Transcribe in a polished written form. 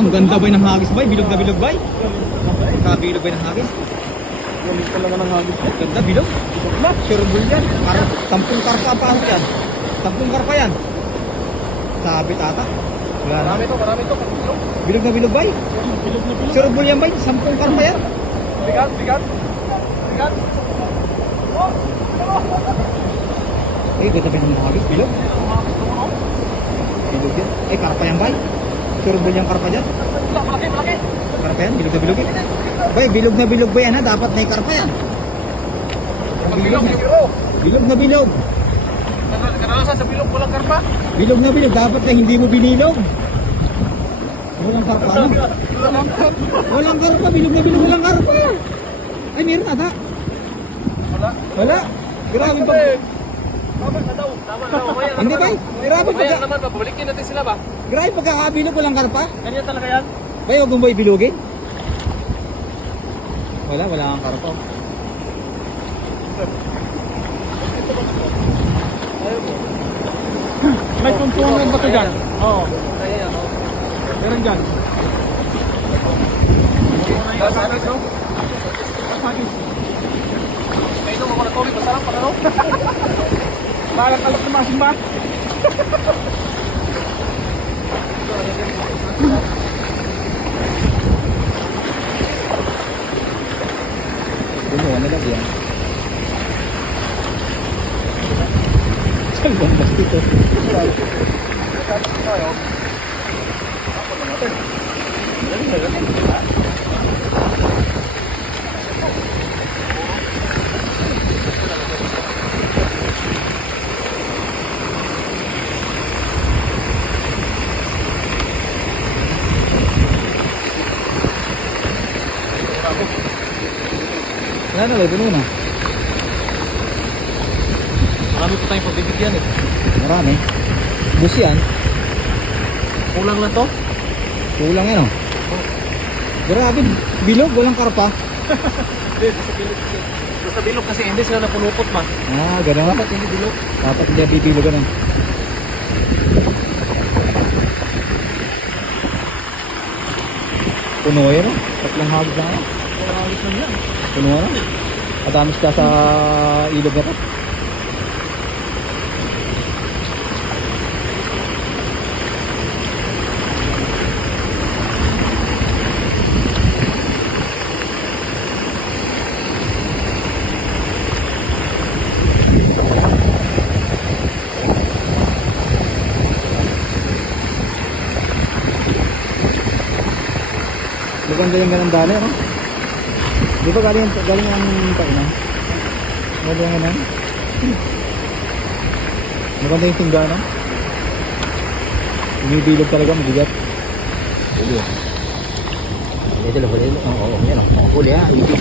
Ang ganda ba ng hagis bay? Bilog na bilog bay? Kabilog ba ng hagis? Galing pa naman ang hagis. Ganda bilog. Sure bull yan. 10 karpa pa ako yan. 10 karpa yan. Sabi tata. Wala na. Marami to. Bilog na bilog bay? Bilog na bilog. Sure bull yan bay? 10 karpa yan. Bigat. Ay, ganda ba ng hagis? Bilog? Bilog yan. Ay, karpa yan bay? Sure bull yung karpa dyan? Malaki. Karpa yan? Bilog na bilog yan. Bay, bilog na bilog ba yan ha? Dapat may karpa yan. Bilog na bilog. Karanasan sa bilog, walang karpa. Bilog na bilog. Dapat na hindi mo binilog. Walang karpa na. Walang karpa. Bilog na bilog. Walang karpa. Ay, meron ata. Wala. Grabe pa. Tama na daw. Hindi ba? Grabe Mamaya pagka... naman, babalikin natin sila ba? Grabe pagkakabilog. Walang karpa. Ganyan talaga yan. Bay, huwag mo ba ibilugin? Wala kang karpa. May tuntungan ba ito dyan? Oo. Meron dyan. Sakit, no? Sakit. May ito, mga nakawin. Masarap pa, ano? Parang kalap na masimba. Gumawa na lang yan. Saan ba ang dito? Ano ba? Puno na. Marami po tayong pagbibigyan eh. Marami. Bus yan. Kulang na to. Kulang yan oh. Grabe. Bilog. Walang karpa. Sa bilog kasi hindi sila napulupot ba? Ah, gano'n. Dapat hindi bilog. Dapat hindi bibilog ganun. Puno yan oh. Tatlong hagis na yan. Walang alis na yan. Puno na. Madamis ka sa ilog na to. Maganda yung ganang dali, no? Di ba galing ang taina? Maganda yung ganang? Maganda yung tingga, no? Umibilog talaga, mabigat. Huli, oh. Ito lang, huli. Oo, yan, oh. Huli, ha? Huli.